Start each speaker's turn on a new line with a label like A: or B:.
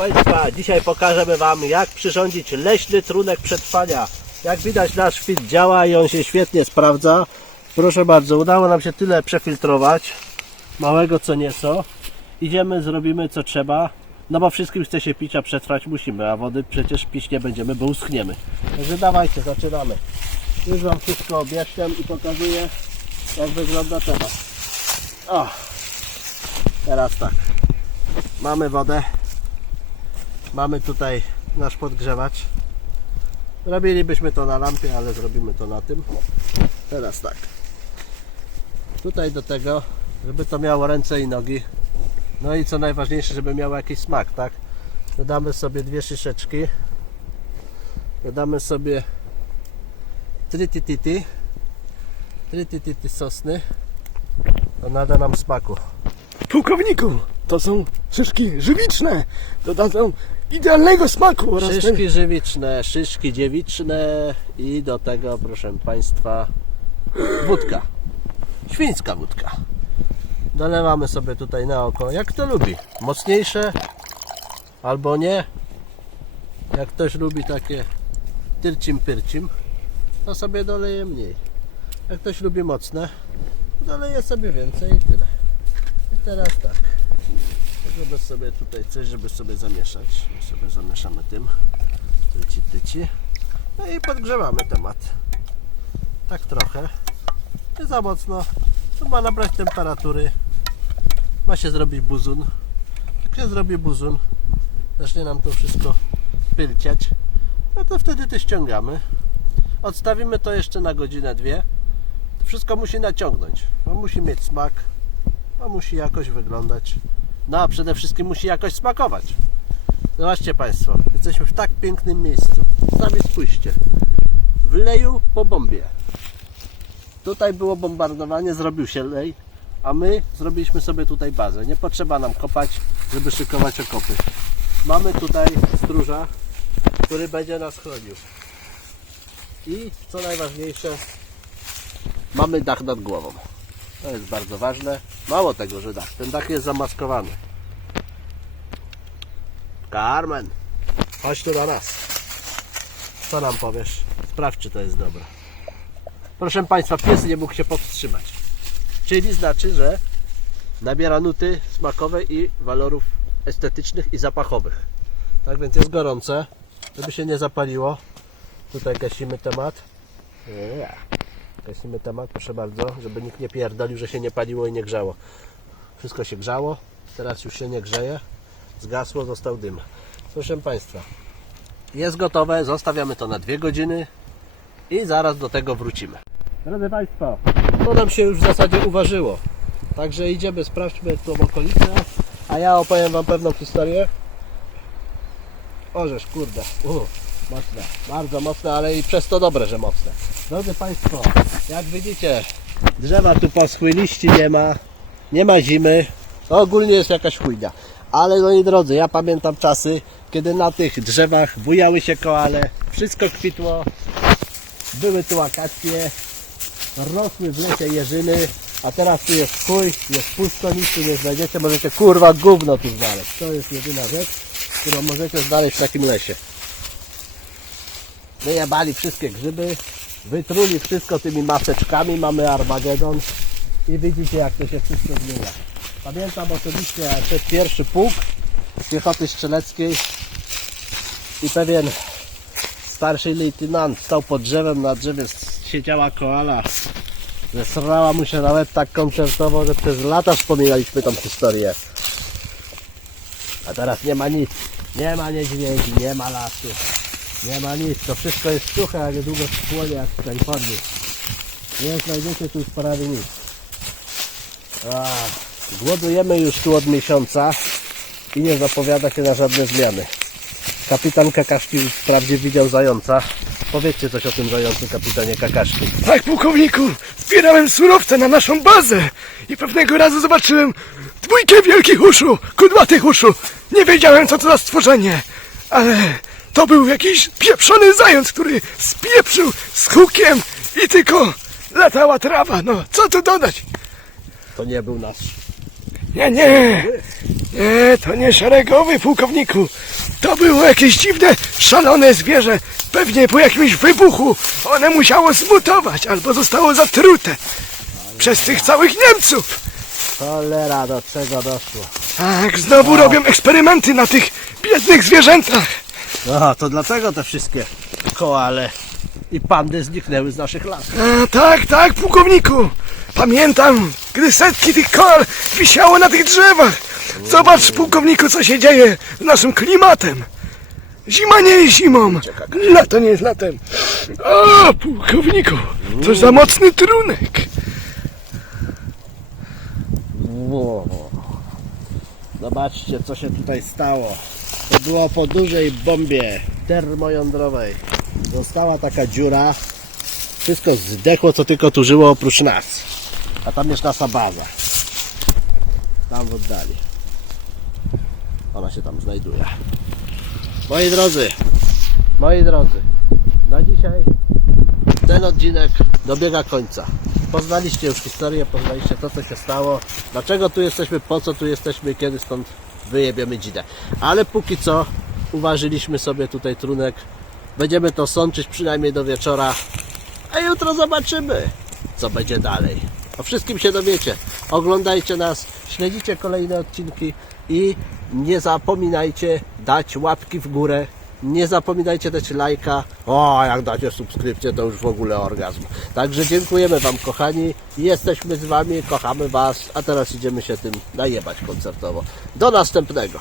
A: Państwa, dzisiaj pokażemy Wam jak przyrządzić leśny trunek przetrwania. Jak widać nasz fit działa i on się świetnie sprawdza. Proszę bardzo, udało nam się tyle przefiltrować. Małego co nieco. Idziemy, zrobimy co trzeba. No bo wszystkim chce się pić, a przetrwać musimy, a wody przecież pić nie będziemy, bo uschniemy. Także dawajcie, zaczynamy. Już Wam wszystko objaśniam i pokazuję jak wygląda temat. O, teraz tak. Mamy wodę. Mamy tutaj nasz podgrzewacz. Robilibyśmy to na lampie, ale zrobimy to na tym. Teraz tak. Tutaj do tego, żeby to miało ręce i nogi. No i co najważniejsze, żeby miało jakiś smak, tak? Dodamy sobie dwie szyszeczki. Dodamy sobie trytititi. Trytititi sosny. To nada nam smaku.
B: Pułkowniku, to są szyszki żywiczne. Dodadzą idealnego smaku oraz ten...
A: Szyszki żywiczne, szyszki dziewiczne i do tego, proszę Państwa, wódka. Świńska wódka. Dolewamy sobie tutaj na oko, jak kto lubi. Mocniejsze albo nie. Jak ktoś lubi takie tyrcim pyrcim, to sobie doleje mniej. Jak ktoś lubi mocne, to doleje sobie więcej i tyle. I teraz tak. Żeby sobie tutaj coś, żeby sobie zamieszać. My sobie zamieszamy tym. Tyci, tyci. No i podgrzewamy temat. Tak trochę. Nie za mocno. Tu ma nabrać temperatury. Ma się zrobić buzun. Jak się zrobi buzun, zacznie nam to wszystko pylciać. No to wtedy to ściągamy. Odstawimy to jeszcze na godzinę, dwie. To wszystko musi naciągnąć. On musi mieć smak. On musi jakoś wyglądać. No a przede wszystkim musi jakoś smakować. Zobaczcie Państwo, jesteśmy w tak pięknym miejscu. Sami spójrzcie. W leju po bombie. Tutaj było bombardowanie, zrobił się lej, a my zrobiliśmy sobie tutaj bazę. Nie potrzeba nam kopać, żeby szykować okopy. Mamy tutaj stróża, który będzie nas chronił. I co najważniejsze, mamy dach nad głową. To jest bardzo ważne. Mało tego, że dach. Ten dach jest zamaskowany. Carmen, chodź tu do nas. Co nam powiesz? Sprawdź, czy to jest dobre. Proszę Państwa, pies nie mógł się powstrzymać. Czyli znaczy, że nabiera nuty smakowe i walorów estetycznych i zapachowych. Tak więc jest gorące, żeby się nie zapaliło. Tutaj gasimy temat. Yeah. Gasimy temat, proszę bardzo, żeby nikt nie pierdolił, że się nie paliło i nie grzało. Wszystko się grzało, teraz już się nie grzeje. Zgasło, został dym. Proszę Państwa, jest gotowe, zostawiamy to na dwie godziny i zaraz do tego wrócimy. Drodzy Państwo, to nam się już w zasadzie uważyło. Także idziemy, sprawdźmy tą okolicę, a ja opowiem Wam pewną historię. Orzesz, kurde, uh, mocne, bardzo mocne, ale i przez to dobre, że mocne. Drodzy Państwo, jak widzicie, drzewa tu poschły, liści nie ma, nie ma zimy, no ogólnie jest jakaś chujnia. Ale moi drodzy, ja pamiętam czasy, kiedy na tych drzewach bujały się koale, wszystko kwitło, były tu akacje, rosły w lesie jeżyny, a teraz tu jest chuj, jest pusto, nic tu nie znajdziecie, możecie kurwa gówno tu znaleźć. To jest jedyna rzecz, którą możecie znaleźć w takim lesie. Wyjebali wszystkie grzyby, wytruli wszystko tymi maseczkami, mamy Armagedon i widzicie jak to się wszystko zmienia. Pamiętam osobiście ten pierwszy pułk piechoty strzeleckiej i pewien starszy lejtynant stał pod drzewem, na drzewie siedziała koala, zesrała mu się na łeb tak koncertowo, że przez lata wspominaliśmy tą historię. A teraz nie ma nic, nie ma niedźwiedzi, nie ma lasu, nie ma nic, to wszystko jest suche, a niedługo spłonie jak w Kalifornii. Nie znajdziecie tu już prawie nic. Ach, głodujemy już tu od miesiąca i nie zapowiada się na żadne zmiany. Kapitan Kakaszki wprawdzie widział zająca. Powiedzcie coś o tym zającu, kapitanie Kakaszki.
B: Tak, pułkowniku, zbierałem surowce na naszą bazę i pewnego razu zobaczyłem dwójkę wielkich uszu, kudłatych uszu. Nie wiedziałem, co to za stworzenie, ale to był jakiś pieprzony zając, który spieprzył z hukiem i tylko latała trawa. No, co tu dodać?
A: To nie był nasz.
B: Nie, nie. Nie, to nie szeregowy, pułkowniku. To było jakieś dziwne, szalone zwierzę. Pewnie po jakimś wybuchu one musiało zmutować albo zostało zatrute przez tych całych Niemców.
A: Cholera, do czego doszło?
B: Tak, znowu robią eksperymenty na tych biednych zwierzętach.
A: Aha, to dlatego te wszystkie koale i pandy zniknęły z naszych lasów.
B: A, tak, tak, pułkowniku. Pamiętam, gdy setki tych koal wisiało na tych drzewach. Zobacz, pułkowniku, co się dzieje z naszym klimatem. Zima nie jest zimą, lato nie jest latem. O, pułkowniku, coś za mocny trunek.
A: Zobaczcie, co się tutaj stało. Było po dużej bombie termojądrowej. Została taka dziura. Wszystko zdechło, co tylko tu żyło oprócz nas. A tam jest nasza baza. Tam w oddali. Ona się tam znajduje. Moi drodzy, moi drodzy, na dzisiaj ten odcinek dobiega końca. Poznaliście już historię, poznaliście to, co się stało, dlaczego tu jesteśmy, po co tu jesteśmy, kiedy stąd wyjebiemy dzinę. Ale póki co uważyliśmy sobie tutaj trunek. Będziemy to sączyć przynajmniej do wieczora, a jutro zobaczymy, co będzie dalej. O wszystkim się dowiecie. Oglądajcie nas, śledzicie kolejne odcinki i nie zapominajcie dać łapki w górę. Nie zapominajcie dać lajka. O, jak dacie subskrypcję, to już w ogóle orgazm. Także dziękujemy Wam, kochani. Jesteśmy z Wami, kochamy Was, a teraz idziemy się tym najebać koncertowo. Do następnego.